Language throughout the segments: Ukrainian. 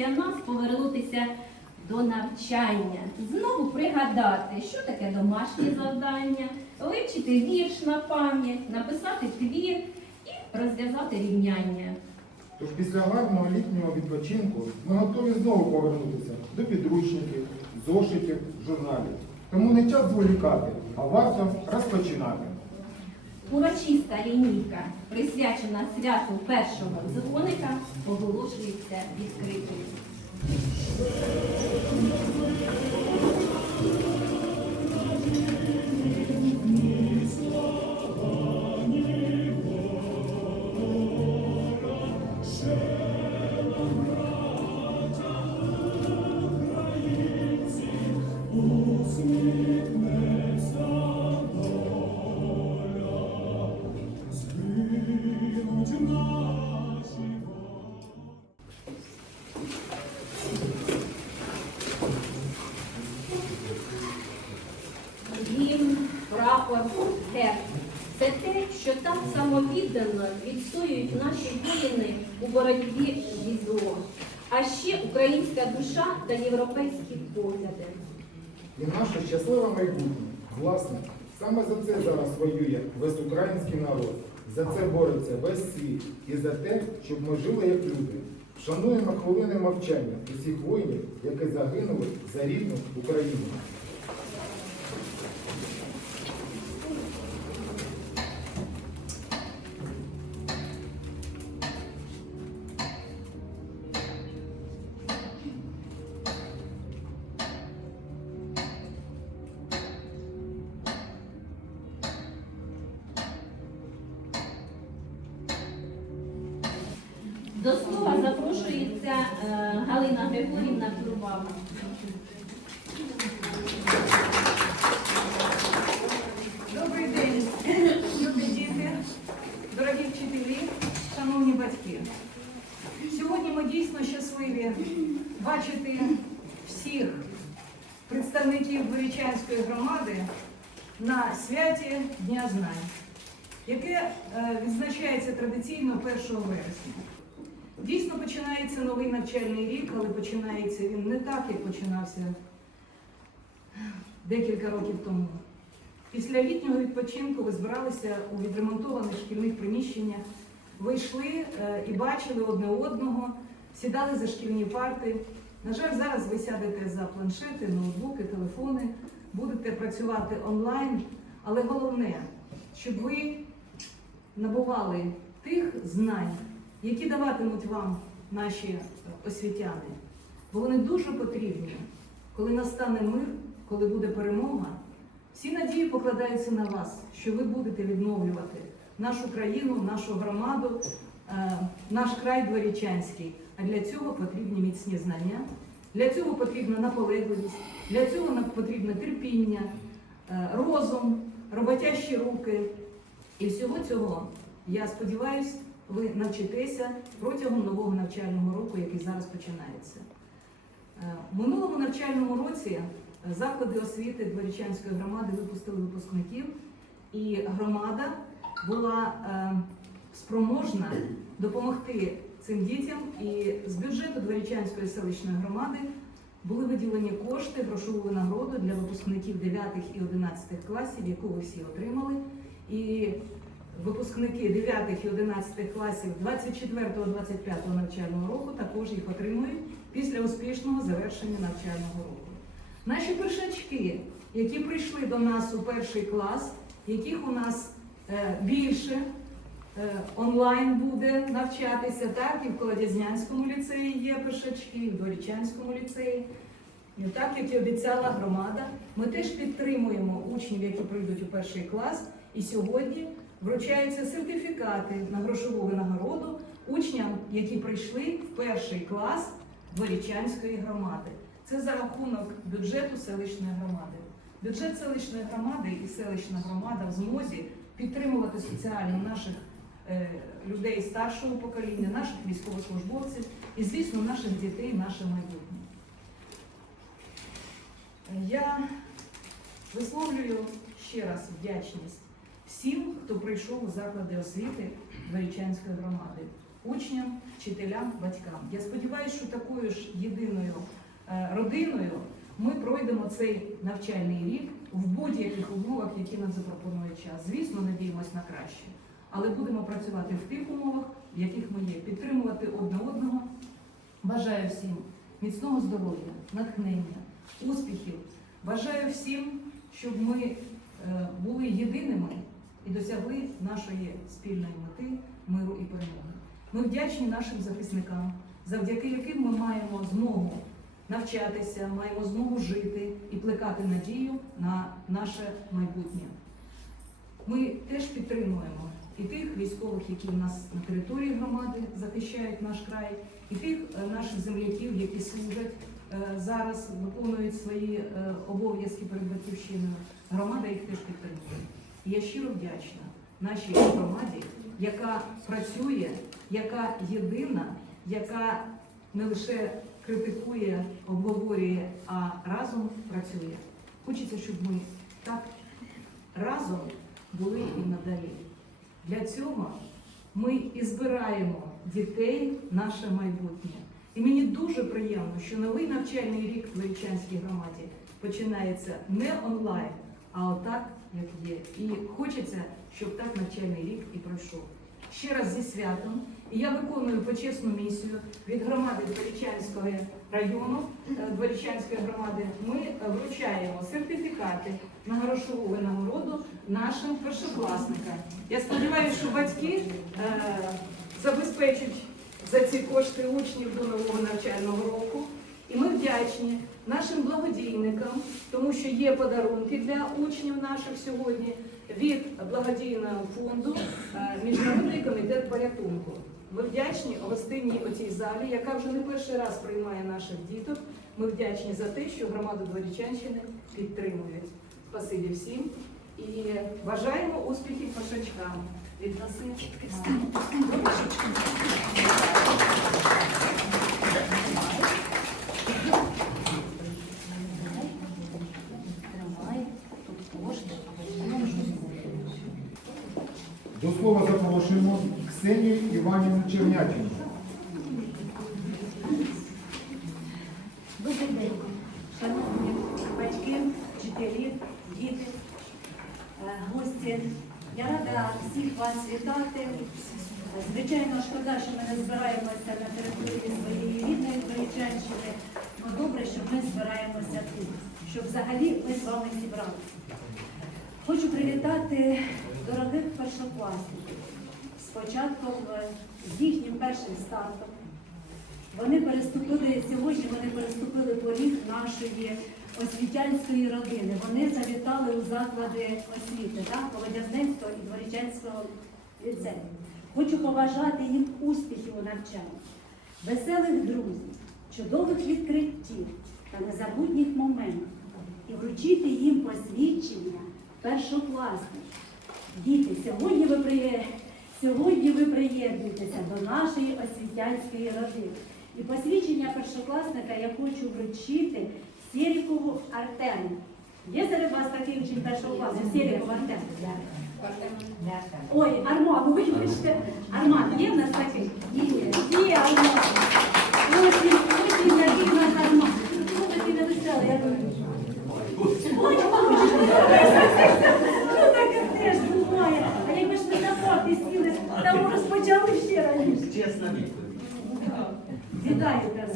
запрошує нас повернутися до навчання, знову пригадати, що таке домашнє завдання, вивчити вірш на пам'ять, написати твір і розв'язати рівняння. Тож після гарного літнього відпочинку ми готові знову повернутися до підручників, зошитів, журналів. Тому не час зволікати, а варто розпочинати. Урочиста лінійка, присвячена святу першого дзвоника, оголошується відкритою. Душа та європейські погляди. І наше щасливе майбутнє. Власне, саме за це зараз воює весь український народ. За це бореться весь світ і за те, щоб ми жили як люди. Шануємо хвилини мовчання усіх воїнів, які загинули за рідну Україну. Щасливі бачити всіх представників Борічанської громади на святі Дня знань, яке е, відзначається традиційно 1 вересня. Дійсно починається новий навчальний рік, але починається він не так, як починався декілька років тому. Після літнього відпочинку ви збиралися у відремонтованих шкільних приміщеннях, ви йшли е, і бачили одне одного, сідали за шкільні парти. На жаль, зараз ви сядете за планшети, ноутбуки, телефони, будете працювати онлайн, але головне, щоб ви набували тих знань, які даватимуть вам наші освітяни. Бо вони дуже потрібні, коли настане мир, коли буде перемога. Всі надії покладаються на вас, що ви будете відновлювати нашу країну, нашу громаду, е, наш край Дворічанський. А для цього потрібні міцні знання, для цього потрібна наполегливість, для цього потрібне терпіння, е, розум, роботящі руки. І всього цього, я сподіваюся, ви навчитеся протягом нового навчального року, який зараз починається. Е, В минулому навчальному році е, заклади освіти Дворічанської громади випустили випускників, і громада була спроможна допомогти цим дітям. І з бюджету Дворічанської селищної громади були виділені кошти, грошову винагороду для випускників 9 і 11 класів, яку ви всі отримали. І випускники 9 і 11 класів 24-25 навчального року також їх отримують після успішного завершення навчального року. Наші першачки, які прийшли до нас у перший клас, яких у нас е, більше онлайн буде навчатися, так і в Колодязнянському ліцеї є першачки, і в Дворічанському ліцеї. І так, як і обіцяла громада, ми теж підтримуємо учнів, які прийдуть у перший клас. І сьогодні вручаються сертифікати на грошову винагороду учням, які прийшли в перший клас Дворічанської громади. Це за рахунок бюджету селищної громади. Бюджет селищної громади і селищна громада в змозі підтримувати соціально наших е, людей старшого покоління, наших військовослужбовців і, звісно, наших дітей, наше майбутнє. Я висловлюю ще раз вдячність всім, хто прийшов у заклади освіти Дворічанської громади, учням, вчителям, батькам. Я сподіваюся, що такою ж єдиною е, родиною ми пройдемо цей навчальний рік в будь-яких умовах, які нам запропонує час. Звісно, надіємось на краще, але будемо працювати в тих умовах, в яких ми є, підтримувати одне одного. Бажаю всім міцного здоров'я, натхнення, успіхів. Бажаю всім, щоб ми е, були єдиними і досягли нашої спільної мети миру і перемоги. Ми вдячні нашим захисникам, завдяки яким ми маємо змогу навчатися, маємо змогу жити і плекати надію на наше майбутнє. Ми теж підтримуємо і тих військових, які в нас на території громади захищають наш край, і тих е, наших земляків, які служать е, зараз, виконують свої е, обов'язки перед батьківщиною. Громада їх теж підтримує. І я щиро вдячна нашій громаді, яка працює, яка єдина, яка не лише критикує, обговорює, а разом працює. Хочеться, щоб ми так разом були і надалі. Для цього ми і збираємо дітей наше майбутнє. І мені дуже приємно, що новий навчальний рік в Величанській громаді починається не онлайн, а отак, як є. І хочеться, щоб так навчальний рік і пройшов. Ще раз зі святом. І я виконую почесну місію від громади Дворічанського району, е, Дворічанської громади. Ми вручаємо сертифікати на грошову винагороду нашим першокласникам. Я сподіваюся, що батьки е, забезпечать за ці кошти учнів до нового навчального року. І ми вдячні нашим благодійникам, тому що є подарунки для учнів наших сьогодні від благодійного фонду е, Міжнародний комітет порятунку. Ми вдячні гостинній оцій залі, яка вже не перший раз приймає наших діток. Ми вдячні за те, що громаду Дворічанщини підтримують. Спасибі всім і бажаємо успіхів пошачкам. Від кошти. До слова запрошуємо Ксенію Іванівну Чернятину. Добрий день, шановні батьки, вчителі, діти, е, гості. Я рада всіх вас вітати. Звичайно, шкода, що ми не збираємося на території своєї рідної Троєчанщини. але добре, що ми збираємося тут, щоб взагалі ми з вами зібралися. Хочу привітати дорогих першокласників початком, з їхнім першим стартом. Вони переступили сьогодні. Вони переступили поріг нашої освітянської родини. Вони завітали у заклади освіти, так, Володязненського і Дворічанського ліцею. Хочу побажати їм успіхів у навчанні, веселих друзів, чудових відкриттів та незабутніх моментів і вручити їм посвідчення першокласників. Діти, сьогодні ви при... сьогодні ви приєднуєтеся до нашої освітянської родини. І посвідчення першокласника я хочу вручити Сєрікову Артему. Є серед вас такий учень першого класу? Сєріков Артем. Ой, Арман, вибачте. Арман, є в нас такий? Є, є Арман. Ось він, ось він, який в нас Арман. Ну, такий невеселий, я думаю. Ой, Ну таке теж буває. А якби ж ми на парти сіли, там розпочали ще раніше. Чесна відповідь. Вітаю тебе.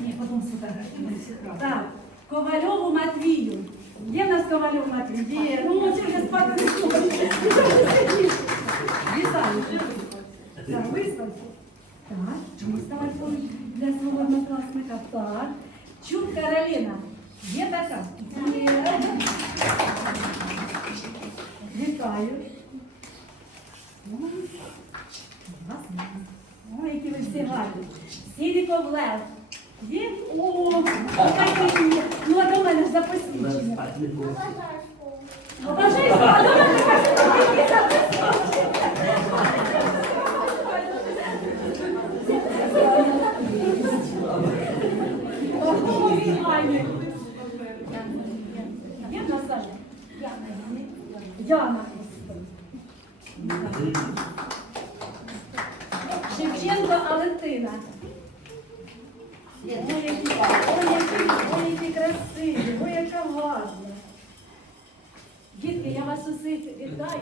Ні, потім сфотографуємо. Так, Ковальову Матвію. Є в нас Ковальов Матвій? Є. Ну, це вже спати не хоче. Вітаю. Так, виставку. Так, чому ставай поруч для свого однокласника? Так. Чук Кароліна. Є така? Є. Вітаю. Ой, які ви всі гарні. Сіріков Лев. О, такий. Ну, а до мене ж за посвідчення. Побажай, а до мене Яна. Шевченко Алетина. Ой, ой, які, красиві, ой, яка гарна. Дітки, я вас усіх вітаю.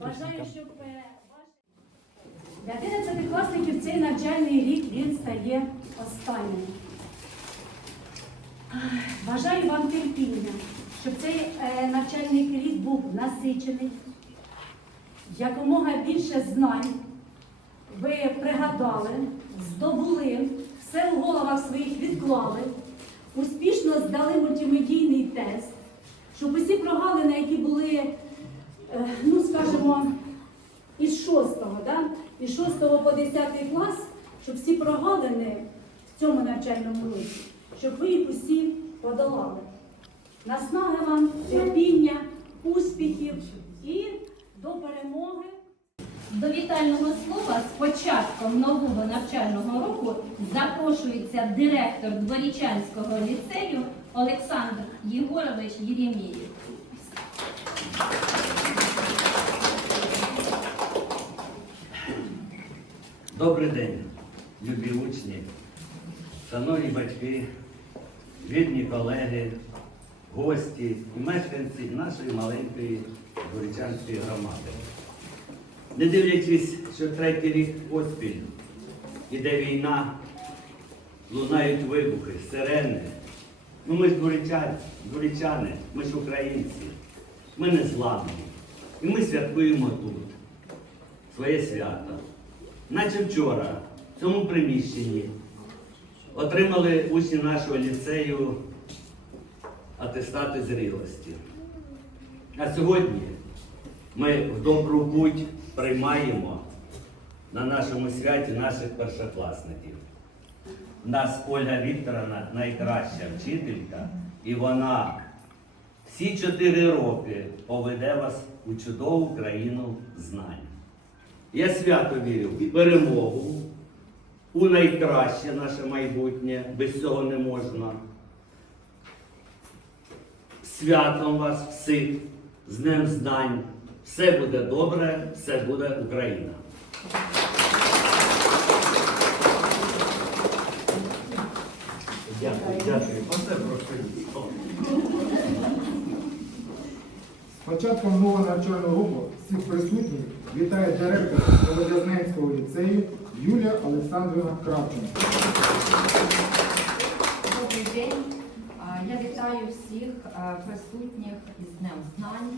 Бажаю, щоб е, для 11 класників цей навчальний рік він стає останнім. Бажаю вам терпіння, щоб цей е, навчальний рік був насичений, якомога більше знань ви пригадали, здобули, все в головах своїх відклали, успішно здали мультимедійний тест, щоб усі прогалини, які були, е, ну скажімо, із 6, да? із 6 по 10 клас, щоб всі прогалини в цьому навчальному році, щоб ви їх усі подолали. Наснаги вам, терпіння, успіхів і до перемоги. До вітального слова з початком нового навчального року запрошується директор Дворічанського ліцею Олександр Єгорович Єремєєв. Добрий день, любі учні, шановні батьки, рідні колеги, гості і мешканці нашої маленької Горічанської громади. Не дивлячись, що третій рік поспіль іде війна, лунають вибухи, сирени. Ну ми ж дворічани, дворічани, ми ж українці, ми не зламні. І ми святкуємо тут своє свято. Наче вчора в цьому приміщенні отримали учні нашого ліцею атестати зрілості. А сьогодні ми в добру путь приймаємо на нашому святі наших першокласників. Нас Ольга Вікторовна найкраща вчителька, і вона всі чотири роки поведе вас у чудову країну знань. Я свято вірю в перемогу, у найкраще наше майбутнє, без цього не можна. Святом вас всіх, з Днем Знань. Все буде добре, все буде Україна. Дякую, дякую. Оце прошу. З початком навчального року всіх присутніх вітає директор Новодязненського ліцею Юлія Олександрівна Кравченко. Добрий день. А, Я вітаю всіх присутніх із Днем Знань.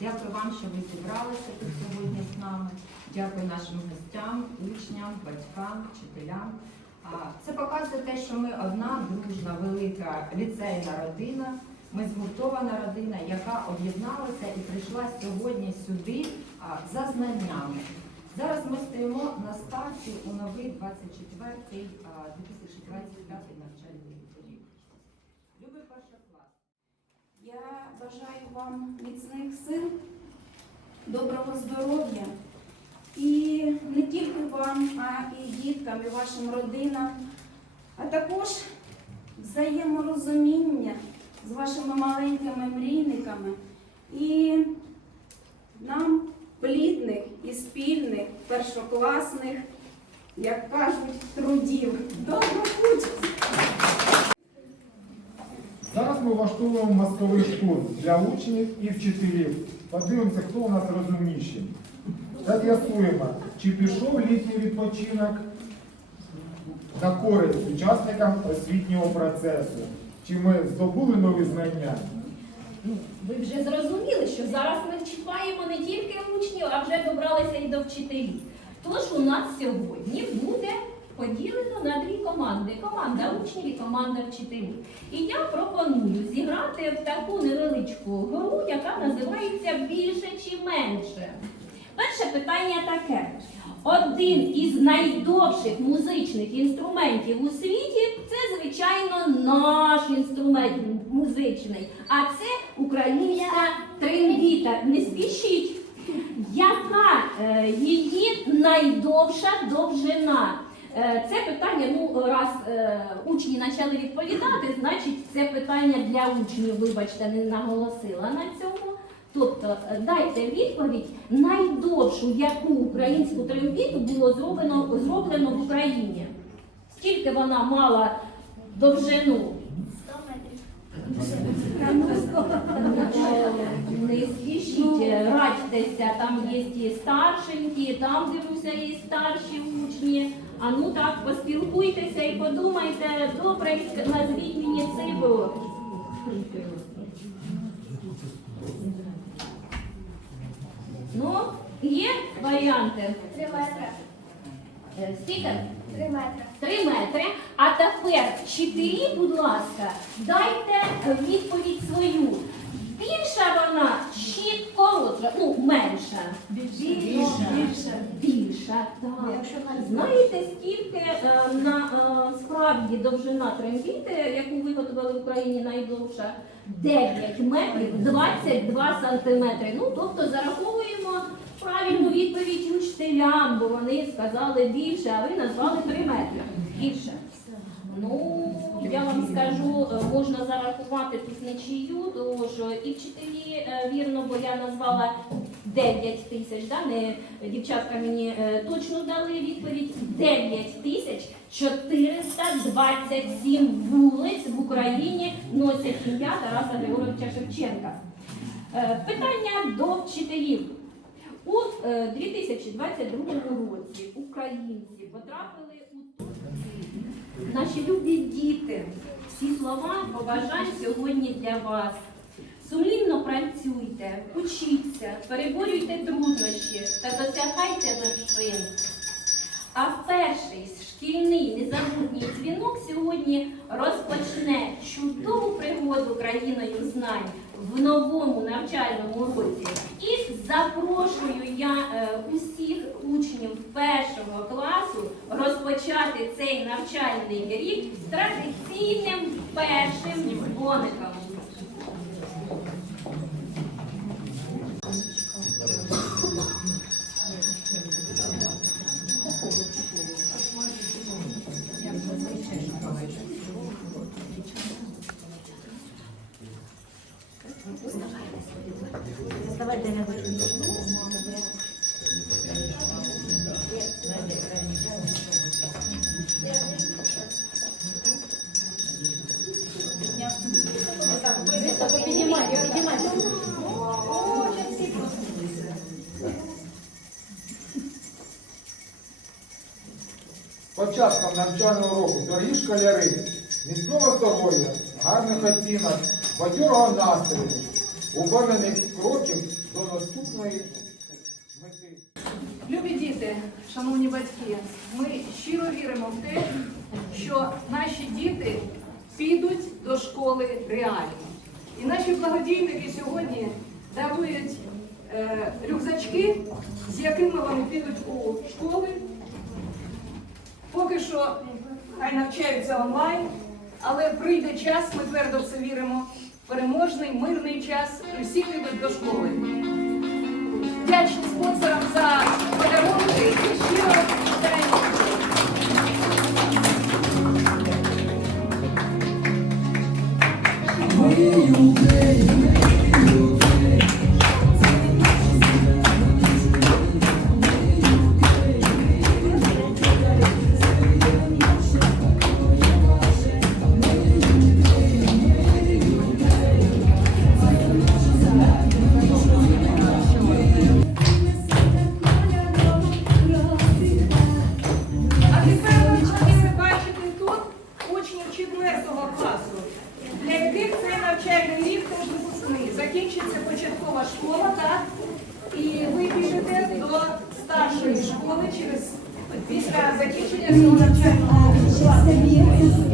Дякую вам, що ви зібралися тут сьогодні з нами. Дякую нашим гостям, учням, батькам, вчителям. Це показує те, що ми одна дружна, велика ліцейна родина. Ми згуртована родина, яка об'єдналася і прийшла сьогодні сюди за знаннями. Зараз ми стоїмо на старті у новий 24-й, а, 2025 навчальний рік. Любий першоклас. Я бажаю вам міцних сил, доброго здоров'я і не тільки вам, а і діткам, і вашим родинам, а також взаєморозуміння з вашими маленькими мрійниками і нам плідних і спільних першокласних, як кажуть, трудів. Доброго путь! Зараз ми влаштовуємо мозковий штурм для учнів і вчителів. Подивимося, хто у нас розумніший. Та з'ясуємо, чи пішов літній відпочинок на користь учасникам освітнього процесу, чи ми здобули нові знання. Ну, ви вже зрозуміли, що зараз ми чіпаємо не тільки учнів, а вже добралися і до вчителів. Тож у нас сьогодні буде поділено на дві команди: команда учнів і команда вчителів. І я пропоную зіграти в таку невеличку гру, яка називається більше чи менше. Перше питання таке. Один із найдовших музичних інструментів у світі це, звичайно, наш інструмент музичний. А це українська трембіта. Не спішіть. Яка е, її найдовша довжина? Е, це питання, ну раз е, учні почали відповідати, значить це питання для учнів, вибачте, не наголосила на цьому. Тобто е, дайте відповідь найдовшу, яку українську трембіту було зроблено, зроблено в Україні. Скільки вона мала довжину? 100 метрів. Не спішіть, радьтеся, там є і старшенькі, там дивлюся і старші учні. А ну так, поспілкуйтеся і подумайте, добре, назвіть мені цифру. Ну, є варіанти? 3 метри. Е, Скільки? 3 метри. Три метри. А тепер вчителі, будь ласка, дайте відповідь свою. Більша вона чи коротша? Ну, менша. Більше. Більше. Більша, так. Знаєте, скільки е, на е, справді довжина трембіти, яку виготовили в Україні найдовша? 9 метрів 22 сантиметри. Ну, тобто зараховуємо правильну відповідь учителям, бо вони сказали більше, а ви назвали 3 метри. Більше. Ну, я вам скажу, е, можна зарахувати тут нічию, тому що і вчителі вірно, бо я назвала 9 тисяч, да? не дівчатка мені е, точно дали відповідь. 9 тисяч 427 вулиць в Україні носять ім'я Тараса Григоровича Шевченка. Е, Питання до вчителів. У е, 2022 році українці потрапили у Наші любі діти, всі слова побажань сьогодні для вас. Сумлінно працюйте, учіться, переборюйте труднощі та досягайте вершин. А перший шкільний незабутній дзвінок сьогодні розпочне чудову пригоду країною знань в новому навчальному році. І запрошую я е, усіх учнів першого класу розпочати цей навчальний рік з традиційним першим дзвоником. Початком навчального року, дорогі школяри, міцного здоров'я, гарних оцінок, бадьорого настрою, упевнених кроків до наступної мети. Любі діти, шановні батьки, ми щиро віримо в те, що наші діти підуть до школи реально. І наші благодійники сьогодні дарують е, рюкзачки, з якими вони підуть у школи. Поки що хай навчаються онлайн, але прийде час, ми твердо в це віримо, переможний, мирний час, і всі підуть до школи. Вдячні спонсорам за після закінчення цього навчального класу.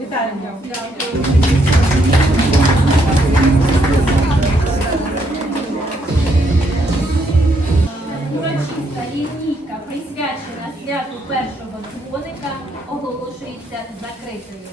Вітаю. Урочиста лінійка присвячена святу першого дзвоника оголошується закритою.